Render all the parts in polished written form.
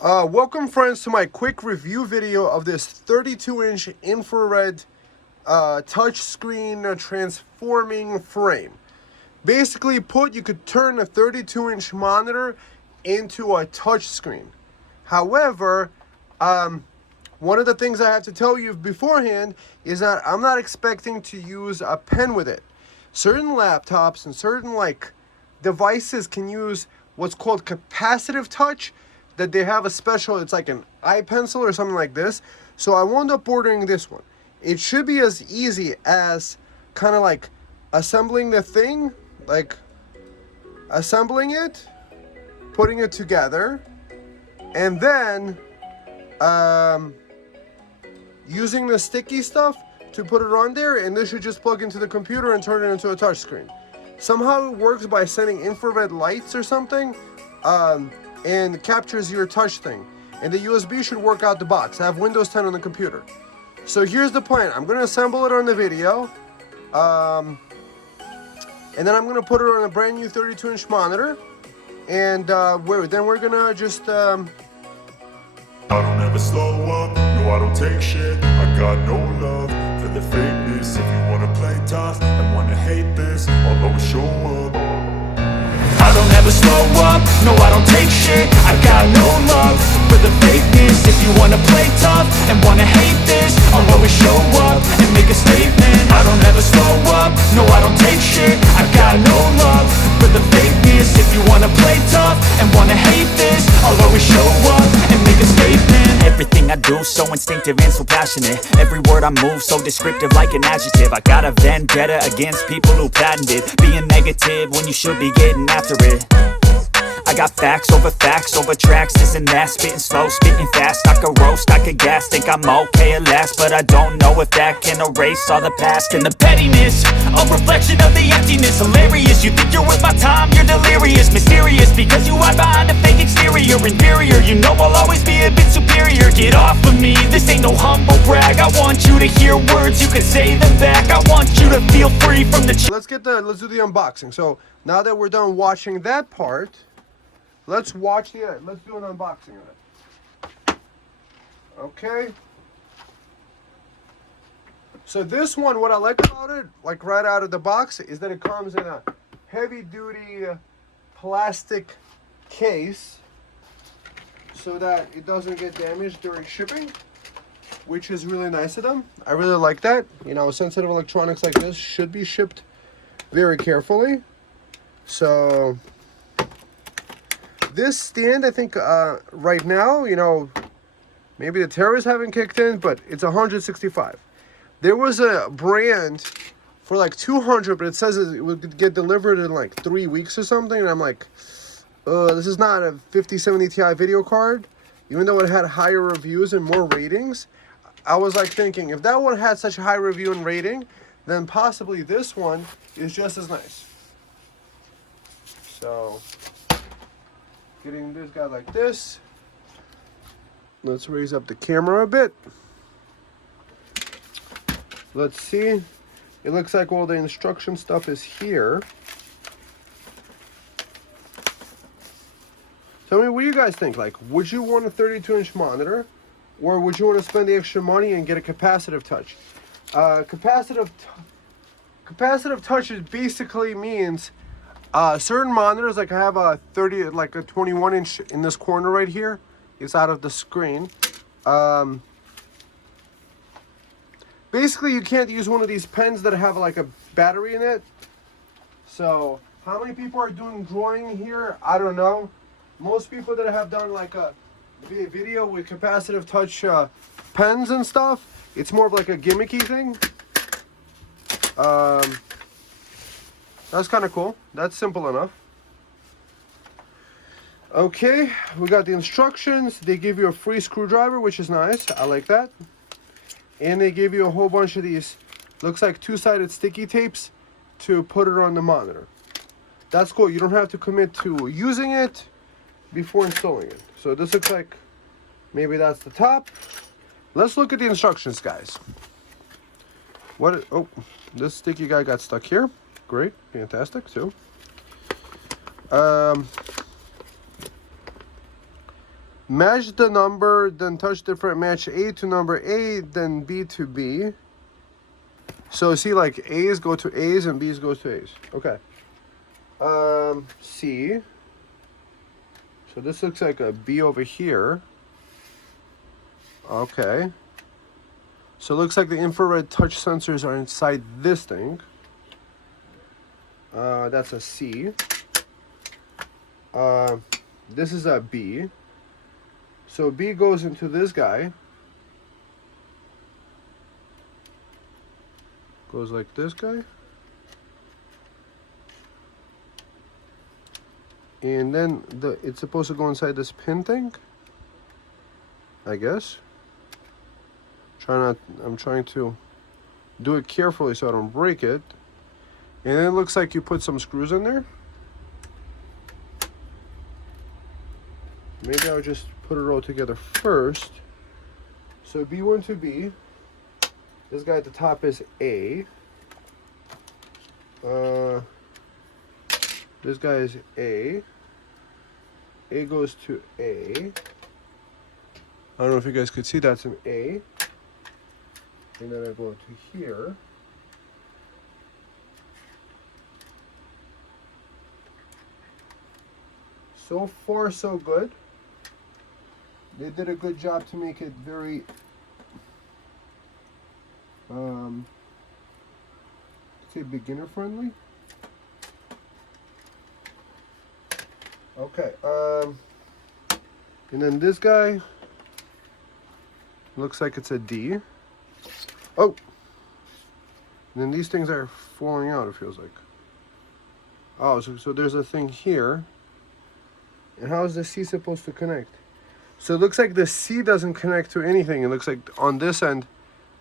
Welcome friends to my quick review video of this 32-inch infrared touchscreen transforming frame. Basically put, you could turn a 32-inch monitor into a touchscreen. However, one of the things I have to tell you beforehand is that I'm not expecting to use a pen with it. Certain laptops and certain devices can use what's called capacitive touch, that they have a special, it's like an iPencil or something like this. So I wound up ordering this one. It should be as easy as kind of like assembling the thing, like assembling it, putting it together, and then using the sticky stuff to put it on there, and this should just plug into the computer and turn it into a touchscreen. Somehow it works by sending infrared lights or something, and captures your touch thing. And the USB should work out the box. I have Windows 10 on the computer. So here's the plan. I'm going to assemble it on the video. And then I'm going to put it on a brand new 32-inch monitor. And then we're going to just... I don't ever slow up, no I don't take shit. I got no love for the fakeness. If you wanna play tough and wanna hate this, I'll always show up. I don't ever slow up, no I don't take shit. I got no love for the fakeness. If you wanna play tough and wanna hate this, I'll always show up and make a statement. I don't ever slow up, no I don't take shit. I got no love for the fakeness. If you wanna play tough and wanna hate this, I'll always show up and make a statement. Everything I do so instinctive and so passionate. Every word I move so descriptive like an adjective. I got a vendetta against people who patented being negative when you should be getting after it. I got facts over tracks, this and that. Spitting slow, spitting fast. I could roast, I could gas. Think I'm okay at last, but I don't know if that can erase all the past. And the pettiness, a reflection of the emptiness. Hilarious, you think you're worth my time, you're delirious. Mysterious, because you hide behind a fake exterior. Inferior, you know I'll always be a bit superior. Get off of me, this ain't no humble brag. I want you to hear words, you can say them back. I want you to feel free from the... Let's do the unboxing. So now that we're done watching that part, let's do an unboxing of it. Okay. So this one, what I like about it, like right out of the box, is that it comes in a heavy-duty plastic case so that it doesn't get damaged during shipping, which is really nice of them. I really like that. You know, sensitive electronics like this should be shipped very carefully. So this stand, I think right now, you know, maybe the terrorists haven't kicked in, but it's $165. There was a brand for like $200, but it says it would get delivered in like 3 weeks or something. And I'm like, this is not a 5070 Ti video card. Even though it had higher reviews and more ratings, I was like thinking, if that one had such a high review and rating, then possibly this one is just as nice. So getting this guy like this. Let's raise up the camera a bit. Let's see. It looks like all the instruction stuff is here. Tell me what you guys think. Like, would you want a 32-inch monitor, or would you want to spend the extra money and get a capacitive touch? Capacitive touch basically means certain monitors, like I have a 21-inch in this corner right here. It's out of the screen. Basically, you can't use one of these pens that have like a battery in it. So, how many people are doing drawing here? I don't know. Most people that have done like a video with capacitive touch pens and stuff, it's more of like a gimmicky thing. That's kind of cool. That's simple enough. Okay, we got the instructions. They give you a free screwdriver, which is nice. I like that. And they give you a whole bunch of these, looks like two-sided sticky tapes to put it on the monitor. That's cool. You don't have to commit to using it before installing it. So this looks like maybe that's the top. Let's look at the instructions, guys. Oh, this sticky guy got stuck here. Great, fantastic too. Match the number, then touch different. Match A to number A, then B to B. So see, like A's go to A's and B's goes to A's. Okay. C. So this looks like a B over here. Okay. So it looks like the infrared touch sensors are inside this thing. That's a C. This is a B. So B goes into this guy. Goes like this guy. And then it's supposed to go inside this pin thing, I guess. I'm trying to do it carefully so I don't break it. And then it looks like you put some screws in there. Maybe I'll just put it all together first. So B1 to B. This guy at the top is A. This guy is A. A goes to A. I don't know if you guys could see, that's an A. And then I go to here. So far, so good. They did a good job to make it very say beginner friendly. Okay, and then this guy looks like it's a D. Oh, and then these things are falling out, it feels like. Oh, so there's a thing here. And how is the C supposed to connect? So it looks like the C doesn't connect to anything. It looks like on this end,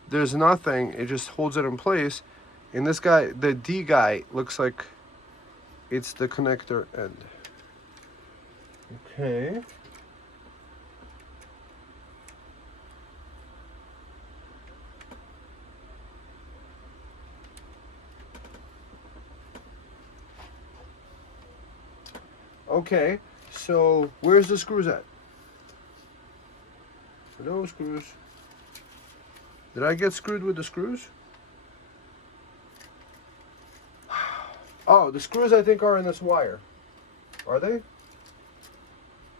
there's nothing. It just holds it in place. And this guy, the D guy, looks like it's the connector end. Okay. Okay, so where's the screws at? No screws. Did I get screwed with the screws? Oh, the screws I think are in this wire. Are they?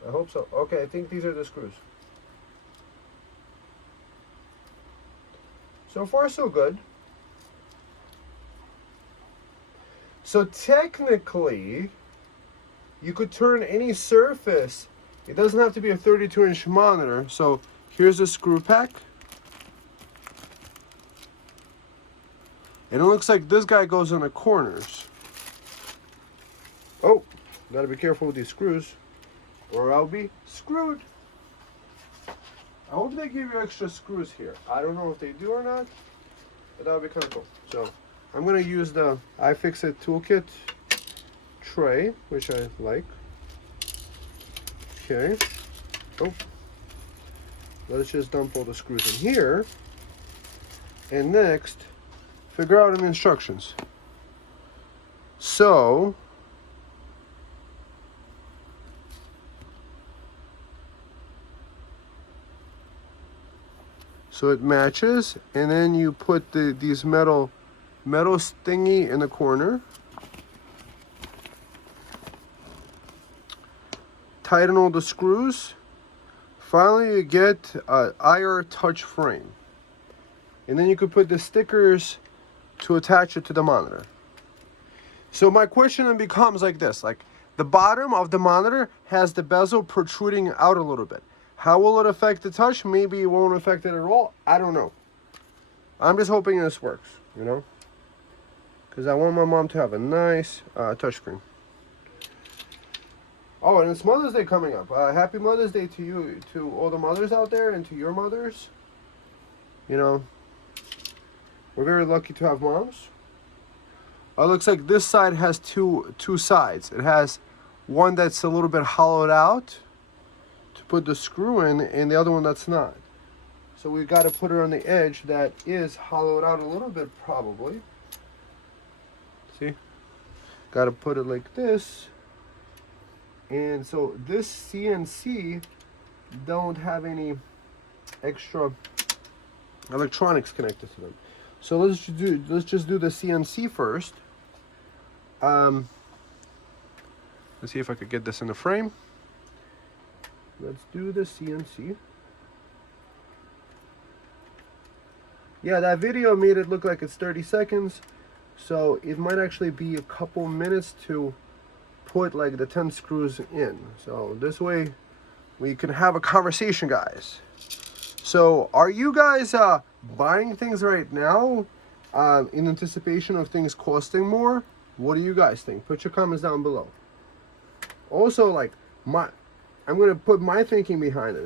I hope so. Okay, I think these are the screws. So far, so good. So technically, you could turn any surface. It doesn't have to be a 32-inch monitor. So here's a screw pack. And it looks like this guy goes in the corners. Oh, gotta be careful with these screws, or I'll be screwed. I hope they give you extra screws here. I don't know if they do or not, but that would be kind of cool. So I'm gonna use the iFixit Toolkit tray, which I like. Okay. Oh, let's just dump all the screws in here. And next, figure out the instructions. So it matches, and then you put these metal stingy in the corner. Tighten all the screws. Finally, you get an IR touch frame. And then you could put the stickers to attach it to the monitor. So my question then becomes like this, like the bottom of the monitor has the bezel protruding out a little bit. How will it affect the touch? Maybe it won't affect it at all. I don't know. I'm just hoping this works, you know? Because I want my mom to have a nice touchscreen. Oh, and it's Mother's Day coming up. Happy Mother's Day to you, to all the mothers out there, and to your mothers. You know, we're very lucky to have moms. It looks like this side has two sides. It has one that's a little bit hollowed out to put the screw in, and the other one that's not. So we've got to put it on the edge that is hollowed out a little bit, probably. See? Got to put it like this. And so this CNC don't have any extra electronics connected to them. So let's just do the CNC first. Let's see if I could get this in the frame. Let's do the CNC. Yeah, that video made it look like it's 30 seconds. So it might actually be a couple minutes to put like the 10 screws in. So this way we can have a conversation, guys. So are you guys buying things right now in anticipation of things costing more? What do you guys think? Put your comments down below. Also, like, I'm going to put my thinking behind it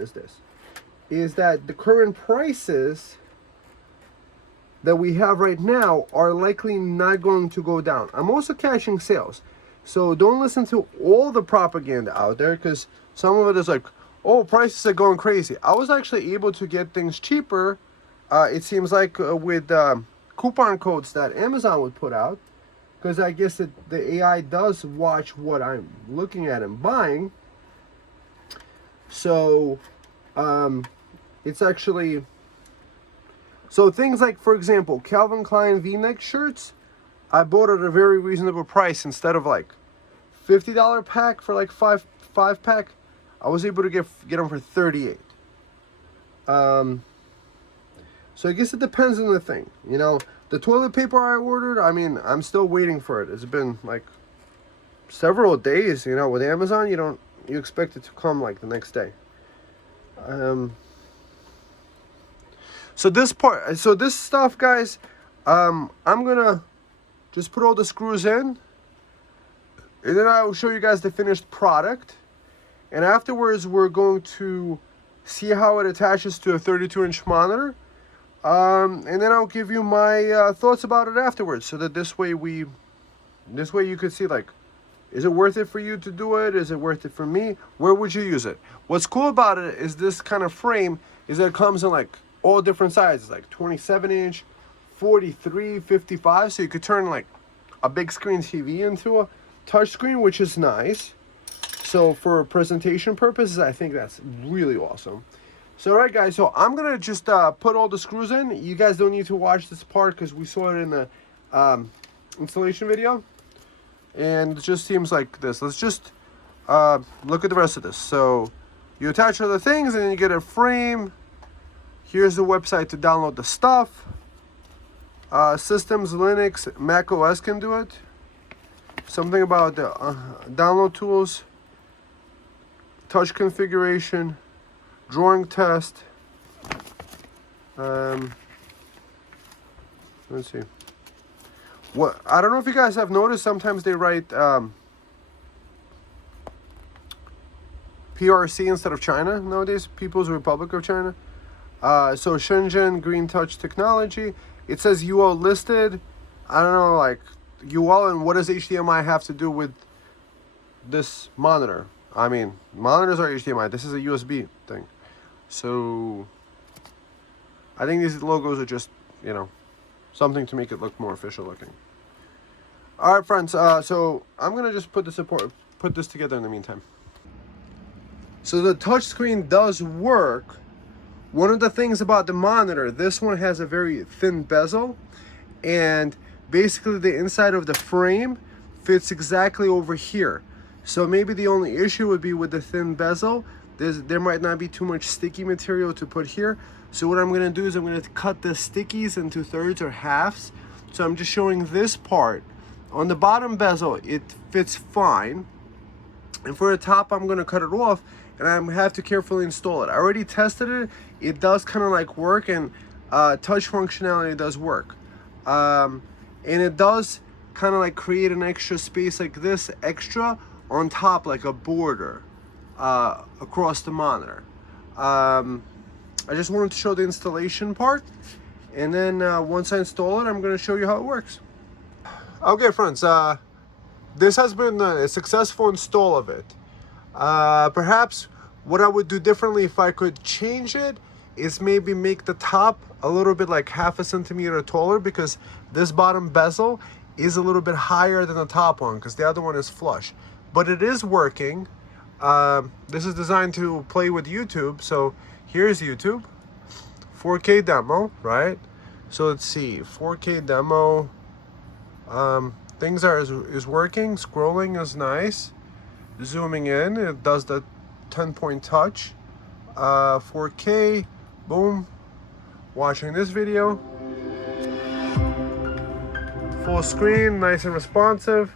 is that the current prices that we have right now are likely not going to go down. I'm also catching sales. So don't listen to all the propaganda out there, because some of it is like, oh, prices are going crazy. I was actually able to get things cheaper, it seems like, with coupon codes that Amazon would put out, because I guess that the AI does watch what I'm looking at and buying. So it's actually, so things like, for example, Calvin Klein V-neck shirts, I bought at a very reasonable price. Instead of like $50 pack for like five pack, I was able to get them for 38. So I guess it depends on the thing, you know. The toilet paper I ordered, I mean, I'm still waiting for it. It's been like several days, you know. With Amazon, you expect it to come like the next day. So this stuff, guys, I'm gonna just put all the screws in, and then I will show you guys the finished product. And afterwards, we're going to see how it attaches to a 32-inch monitor. And then I'll give you my thoughts about it afterwards, so that this way you could see, like, is it worth it for you to do it? Is it worth it for me? Where would you use it? What's cool about it is this kind of frame is that it comes in like all different sizes, like 27-inch, 43, 55. So you could turn like a big screen TV into a touch screen, which is nice. So for presentation purposes, I think that's really awesome. So, all right, guys, so I'm going to just put all the screws in. You guys don't need to watch this part because we saw it in the installation video. And it just seems like this. Let's just look at the rest of this. So you attach other things and then you get a frame. Here's the website to download the stuff. Systems, Linux, Mac OS can do it. Something about the download tools. Touch configuration. Drawing test. Let's see. What, I don't know if you guys have noticed, sometimes they write PRC instead of China nowadays, People's Republic of China. So Shenzhen Green Touch Technology. It says UL listed. I don't know, like, UL, and what does HDMI have to do with this monitor? I mean, monitors are HDMI. This is a USB thing. So I think these logos are just, you know, something to make it look more official looking. All right, friends. So I'm gonna just put this together in the meantime. So the touchscreen does work. One of the things about the monitor, this one has a very thin bezel, and basically the inside of the frame fits exactly over here. So maybe the only issue would be with the thin bezel. There might not be too much sticky material to put here. So what I'm going to do is I'm going to cut the stickies into thirds or halves. So I'm just showing this part. On the bottom bezel, it fits fine. And for the top, I'm going to cut it off, and I have to carefully install it. I already tested it. It does kind of like work, and touch functionality does work. And it does kind of like create an extra space like this, extra on top, like a border across the monitor. I just wanted to show the installation part, and then once I install it, I'm going to show you how it works. Okay, friends, this has been a successful install of it. Perhaps what I would do differently if I could change it is maybe make the top a little bit like half a centimeter taller, because this bottom bezel is a little bit higher than the top one, because the other one is flush. But it is working. This is designed to play with YouTube. So here's YouTube, 4K demo, right? So let's see, 4K demo. Things is working. Scrolling is nice. Zooming in, it does the 10-point touch. 4K, boom. Watching this video, full screen, nice and responsive.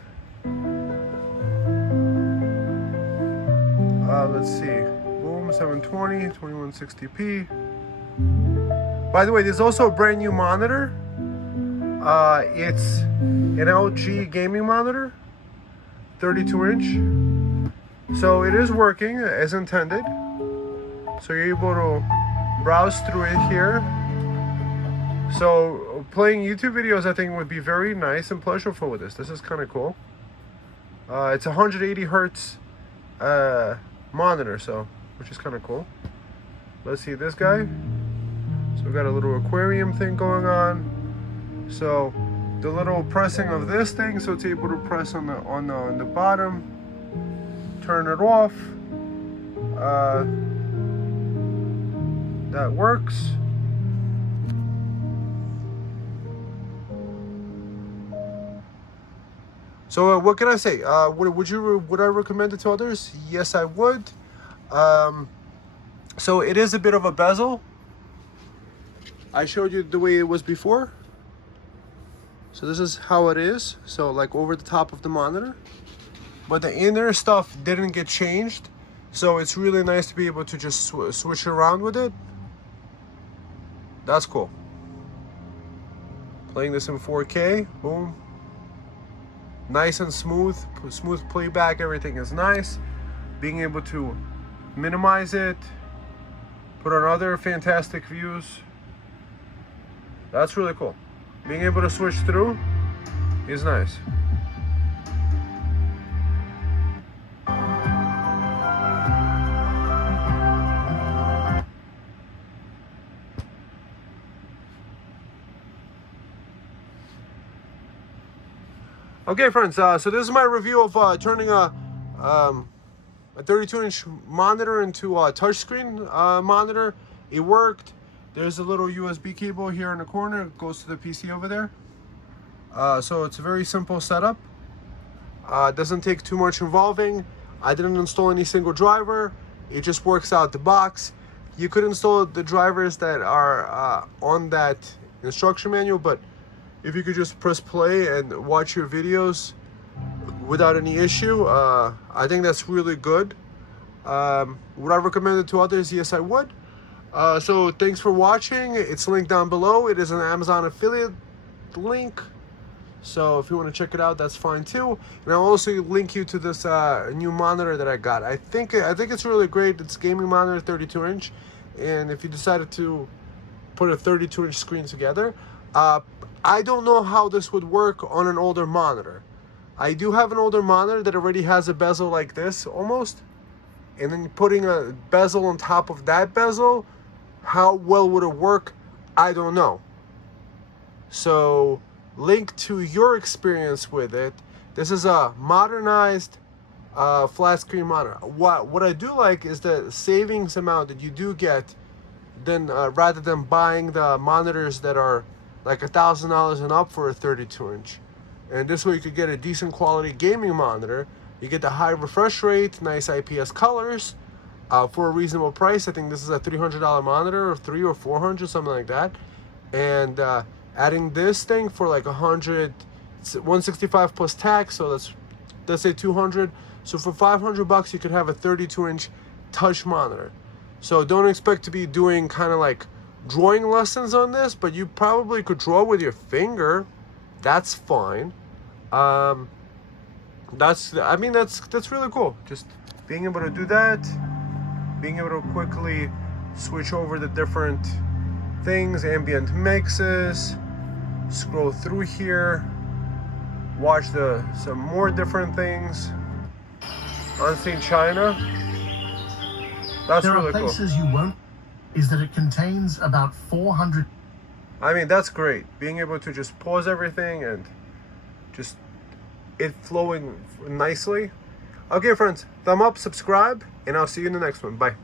Let's see, boom, 720, 2160p. By the way, there's also a brand new monitor. It's an LG gaming monitor, 32-inch. So it is working as intended. So you're able to browse through it here. So playing YouTube videos, I think, would be very nice and pleasurable with this. This is kind of cool. It's 180 hertz monitor, so which is kind of cool. Let's see this guy. So we got a little aquarium thing going on. So the little pressing of this thing, so it's able to press on the bottom, turn it off. That works. So what can I say? Would I recommend it to others? Yes, I would. So it is a bit of a bezel. I showed you the way it was before. So this is how it is. So like over the top of the monitor. But the inner stuff didn't get changed. So it's really nice to be able to just switch around with it. That's cool. Playing this in 4K, boom. Nice and smooth playback, everything is nice. Being able to minimize it, put on other fantastic views. That's really cool. Being able to switch through is nice. Okay, friends, so this is my review of turning a 32-inch monitor into a touchscreen monitor. It worked. There's a little USB cable here in the corner. It goes to the PC over there. So it's a very simple setup. Doesn't take too much involving. I didn't install any single driver. It just works out the box. You could install the drivers that are on that instruction manual, but if you could just press play and watch your videos without any issue, I think that's really good. Would I recommend it to others? Yes, I would. So thanks for watching. It's linked down below. It is an Amazon affiliate link. So if you want to check it out, that's fine too. And I'll also link you to this new monitor that I got. I think it's really great. It's a gaming monitor, 32-inch. And if you decided to put a 32-inch screen together, I don't know how this would work on an older monitor. I do have an older monitor that already has a bezel like this, almost. And then putting a bezel on top of that bezel, how well would it work? I don't know. So, link to your experience with it. This is a modernized flat screen monitor. What I do like is the savings amount that you do get, then rather than buying the monitors that are like $1,000 and up for a 32-inch. And this way you could get a decent quality gaming monitor. You get the high refresh rate, nice IPS colors for a reasonable price. I think this is a $300 monitor, or $300 or $400, something like that. And adding this thing for like 165 plus tax, so let's say 200. So for $500 you could have a 32-inch touch monitor. So don't expect to be doing kind of like drawing lessons on this, but you probably could draw with your finger. That's fine. That's really cool. Just being able to do that, being able to quickly switch over the different things, ambient mixes, scroll through here, watch some more different things. Unseen China. That's really cool. There are places you won't. Is that it contains about 400. I mean, that's great. Being able to just pause everything and just it flowing nicely. Okay, friends, thumb up, subscribe, and I'll see you in the next one. Bye.